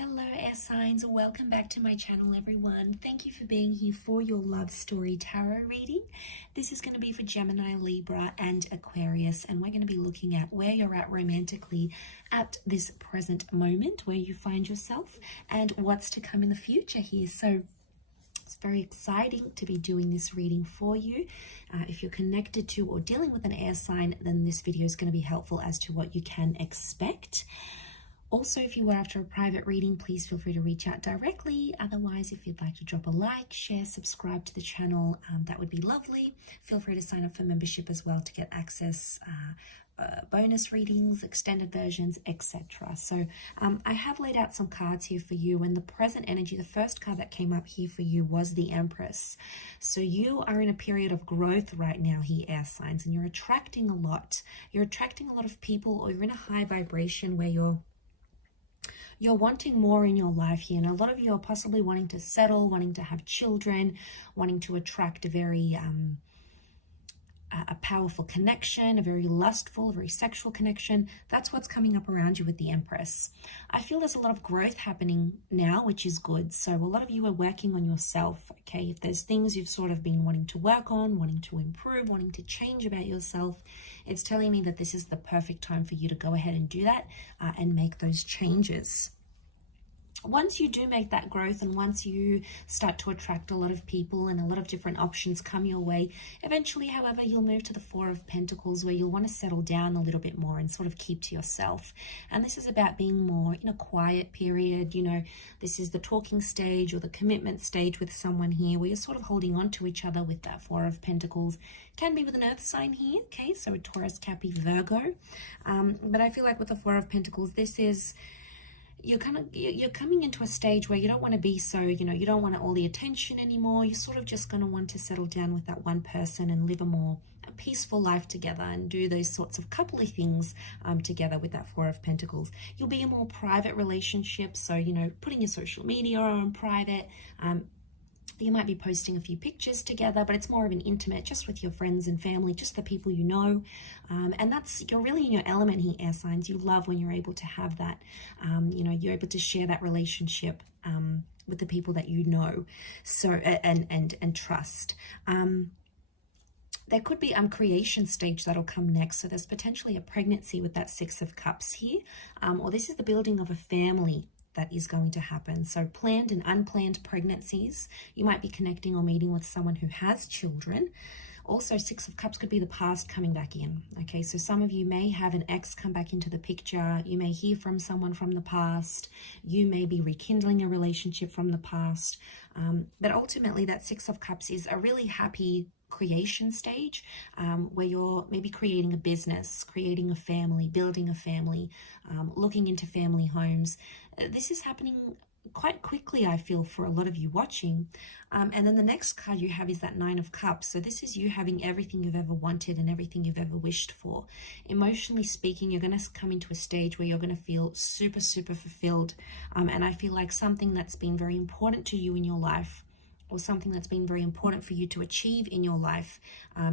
Hello air signs, welcome back to my channel everyone. Thank you for being here for your love story tarot reading. This is going to be for Gemini, Libra and Aquarius, and we're going to be looking at where you're at romantically at this present moment, where you find yourself and what's to come in the future here. So it's very exciting to be doing this reading for you. If you're connected to or dealing with an air sign, then this video is going to be helpful as to what you can expect. Also, if you were after a private reading, please feel free to reach out directly. Otherwise, if you'd like to drop a like, share, subscribe to the channel, that would be lovely. Feel free to sign up for membership as well to get access, bonus readings, extended versions, etc. So I have laid out some cards here for you, and the present energy, the first card that came up here for you was the Empress. So you are in a period of growth right now here, air signs, and you're attracting a lot. You're attracting a lot of people, or you're in a high vibration where you're wanting more in your life here, and a lot of you are possibly wanting to settle, wanting to have children, wanting to attract a very a powerful connection, a very lustful, very sexual connection. That's what's coming up around you with the Empress. I feel there's a lot of growth happening now, which is good. So a lot of you are working on yourself, okay? If there's things you've sort of been wanting to work on, wanting to improve, wanting to change about yourself, it's telling me that this is the perfect time for you to go ahead and do that and make those changes. Once you do make that growth, and once you start to attract a lot of people and a lot of different options come your way, eventually, however, you'll move to the Four of Pentacles, where you'll want to settle down a little bit more and sort of keep to yourself. And this is about being more in a quiet period. You know, this is the talking stage or the commitment stage with someone here, where you're sort of holding on to each other with that Four of Pentacles. Can be with an earth sign here, okay, so a Taurus, Capricorn, Virgo. But I feel like with the Four of Pentacles, this is, you're coming into a stage where you don't want to be so, you don't want all the attention anymore. You're sort of just going to want to settle down with that one person and live a peaceful life together and do those sorts of coupley things together with that Four of Pentacles. You'll be a more private relationship, so, putting your social media on private. You might be posting a few pictures together, but it's more of an intimate, just with your friends and family, just the people you know. And you're really in your element here, air signs. You love when you're able to have that, you're able to share that relationship with the people that you know, so and trust. There could be creation stage that'll come next. So there's potentially a pregnancy with that Six of Cups here, or this is the building of a family that is going to happen. So planned and unplanned pregnancies. You might be connecting or meeting with someone who has children. Also, Six of Cups could be the past coming back in. Okay, so some of you may have an ex come back into the picture. You may hear from someone from the past. You may be rekindling a relationship from the past. But ultimately, that Six of Cups is a really happy creation stage, where you're maybe creating a business, creating a family, building a family, looking into family homes. This is happening quite quickly, I feel, for a lot of you watching. And then the next card you have is that Nine of Cups. So this is you having everything you've ever wanted and everything you've ever wished for. Emotionally speaking, you're going to come into a stage where you're going to feel super, super fulfilled. And I feel like something that's been very important to you in your life, or something that's been very important for you to achieve in your life,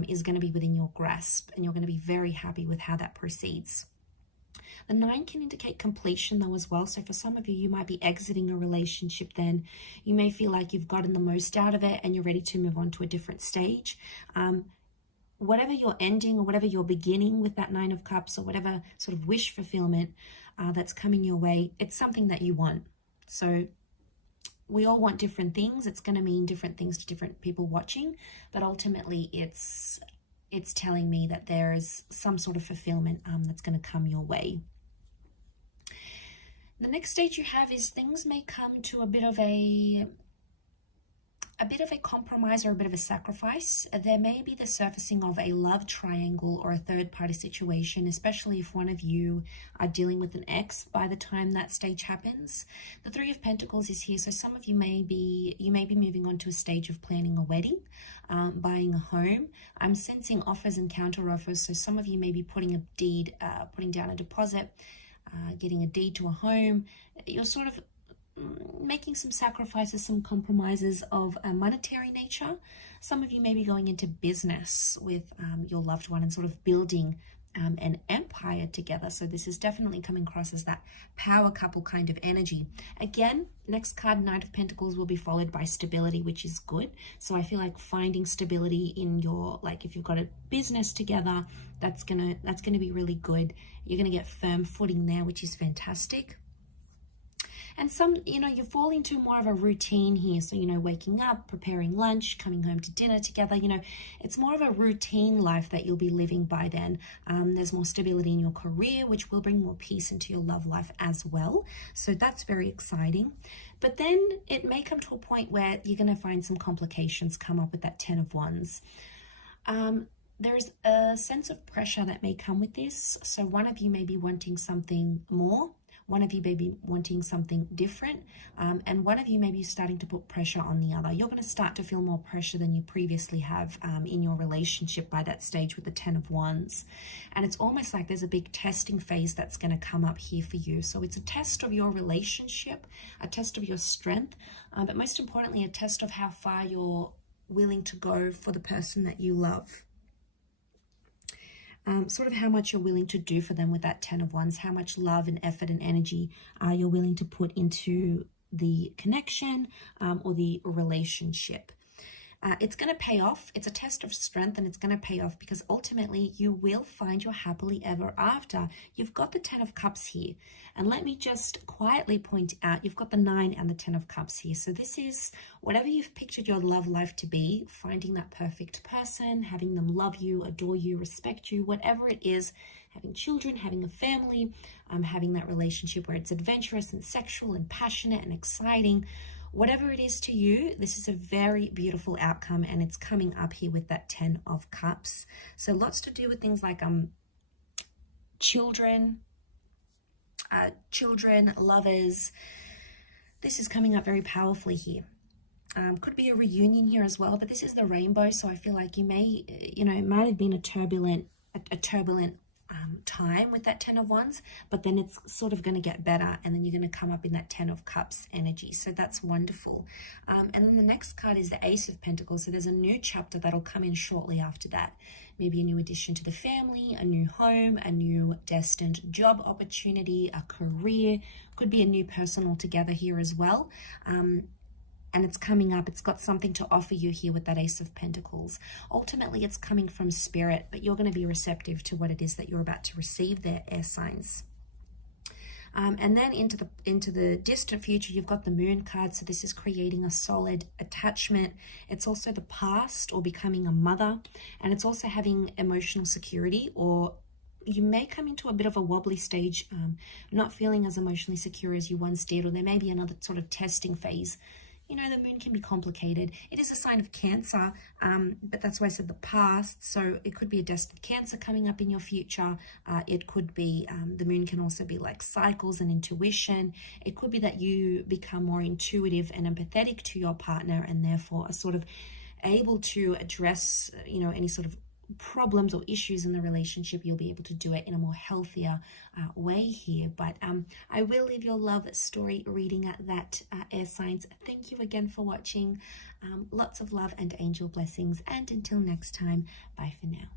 is going to be within your grasp, and you're going to be very happy with how that proceeds. The 9 can indicate completion though as well. So for some of you, you might be exiting a relationship then. You may feel like you've gotten the most out of it and you're ready to move on to a different stage. Whatever you're ending or whatever you're beginning with that Nine of Cups, or whatever sort of wish fulfillment that's coming your way, it's something that you want. So we all want different things. It's going to mean different things to different people watching, but ultimately it's telling me that there is some sort of fulfillment that's going to come your way. The next stage you have is things may come to a bit of a compromise or a bit of a sacrifice. There may be the surfacing of a love triangle or a third party situation, especially if one of you are dealing with an ex by the time that stage happens. The Three of Pentacles is here, so some of you may be moving on to a stage of planning a wedding, buying a home. I'm sensing offers and counter offers, so some of you may be putting down a deposit, getting a deed to a home. You're sort of making some sacrifices, some compromises of a monetary nature. Some of you may be going into business with your loved one and sort of building an empire together. So this is definitely coming across as that power couple kind of energy. Again, next card, Knight of Pentacles, will be followed by stability, which is good. So I feel like finding stability in your, like if you've got a business together, that's gonna be really good. You're gonna get firm footing there, which is fantastic. And you fall into more of a routine here. So, waking up, preparing lunch, coming home to dinner together, it's more of a routine life that you'll be living by then. There's more stability in your career, which will bring more peace into your love life as well. So that's very exciting. But then it may come to a point where you're going to find some complications come up with that 10 of Wands. There's a sense of pressure that may come with this. So one of you may be wanting something more. One of you may be wanting something different, and one of you may be starting to put pressure on the other. You're going to start to feel more pressure than you previously have in your relationship by that stage with the 10 of Wands. And it's almost like there's a big testing phase that's going to come up here for you. So it's a test of your relationship, a test of your strength, but most importantly, a test of how far you're willing to go for the person that you love. Sort of how much you're willing to do for them with that 10 of Wands, how much love and effort and energy you're willing to put into the connection or the relationship. It's going to pay off. It's a test of strength, and it's going to pay off because ultimately you will find your happily ever after. You've got the 10 of Cups here. And let me just quietly point out, you've got the 9 and the 10 of Cups here. So this is whatever you've pictured your love life to be, finding that perfect person, having them love you, adore you, respect you, whatever it is, having children, having a family, having that relationship where it's adventurous and sexual and passionate and exciting. Whatever it is to you, this is a very beautiful outcome, and it's coming up here with that 10 of Cups. So lots to do with things like children, lovers. This is coming up very powerfully here. Could be a reunion here as well, but this is the rainbow, so I feel like you may, it might have been a turbulent time with that 10 of Wands, but then it's sort of going to get better, and then you're going to come up in that 10 of Cups energy. So that's wonderful. And then the next card is the Ace of Pentacles. So there's a new chapter that'll come in shortly after that. Maybe a new addition to the family, a new home, a new destined job opportunity, a career. Could be a new person altogether here as well. And it's coming up. It's got something to offer you here with that Ace of Pentacles. Ultimately, it's coming from spirit, but you're going to be receptive to what it is that you're about to receive there, air signs. And then into the distant future, you've got the Moon card. So this is creating a solid attachment. It's also the past or becoming a mother. And it's also having emotional security, or you may come into a bit of a wobbly stage, not feeling as emotionally secure as you once did, or there may be another sort of testing phase. The moon can be complicated. It is a sign of Cancer, but that's why I said the past. So it could be a destined Cancer coming up in your future. It could be, the moon can also be like cycles and intuition. It could be that you become more intuitive and empathetic to your partner, and therefore are sort of able to address, any sort of problems or issues in the relationship. You'll be able to do it in a more healthier way here. But I will leave your love story reading at that, air signs. Thank you again for watching. Lots of love and angel blessings, and until next time, bye for now.